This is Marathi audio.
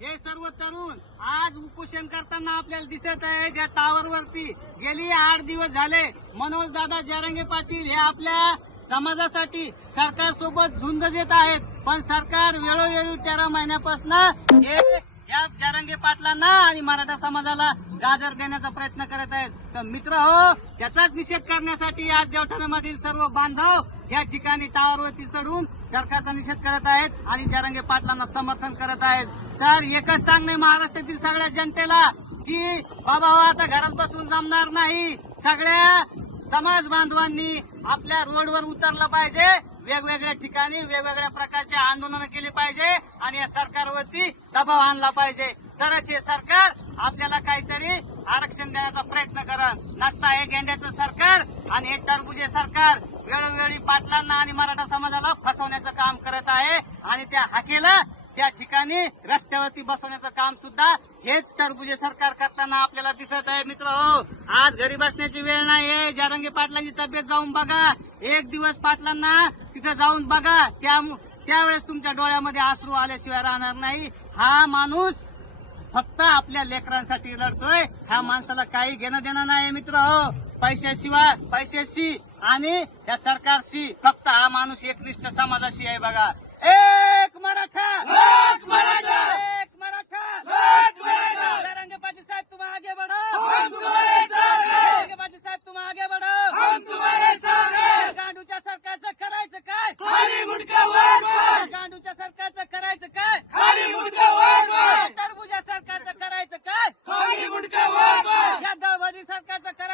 हे सर्व तरुण आज उपोषण करताना आपल्याला दिसत आहे त्या टावर वरती गेली आठ दिवस झाले. मनोज दादा जरंगे पाटील हे आपल्या समाजासाठी सरकार सोबत झुंज देत आहेत. पण सरकार वेळोवेळी तेरा महिन्यापासून हे या जरंगे पाटलांना आणि मराठा समाजाला गाजर देण्याचा प्रयत्न करत आहेत. तर मित्र हो त्याचाच निषेध करण्यासाठी आज देवठाणामधील सर्व बांधव या ठिकाणी टावरवरती चढून सरकारचा निषेध करत आहेत आणि जरंगे पाटलांना समर्थन करत आहेत. तर एकच सांगणे महाराष्ट्रातील सगळ्या जनतेला की बाबा हो, आता घरात बसून जमणार नाही. सगळ्या समाज बांधवांनी आपल्या रोडवर उतरलं पाहिजे. वेगवेगळ्या ठिकाणी वेगवेगळ्या प्रकारचे आंदोलन केले पाहिजे आणि या सरकारवरती दबाव आणला पाहिजे. तरच हे सरकार आपल्याला काहीतरी आरक्षण देण्याचा प्रयत्न करत नसता हे गेंड्याचं सरकार आणि हे टरबुजे सरकार वेळोवेळी पाटलांना आणि मराठा समाजाला फसवण्याचं काम करत आहे. आणि त्या हाकेला त्या ठिकाणी रस्त्यावरती बसवण्याचं काम सुद्धा हेच टरबुजे सरकार करताना आपल्याला दिसत आहे. मित्र हो आज घरी बसण्याची वेळ नाही जारंगी पाटलांची तब्येत जाऊन बघा. एक दिवस पाटलांना तिथे जाऊन बघा. त्या त्यावेळेस तुमच्या डोळ्यामध्ये आसरू आल्याशिवाय राहणार नाही. हा माणूस फक्त आपल्या लेकरांसाठी लढतोय ह्या माणसाला काही घेणं देणं नाही मित्र. हो पैशाशिवाय पैशाशी आणि या सरकारशी फक्त हा माणूस एकनिष्ठ समाजाशी आहे बघा. एक मराठा एक मराठा! सरकारचं करा.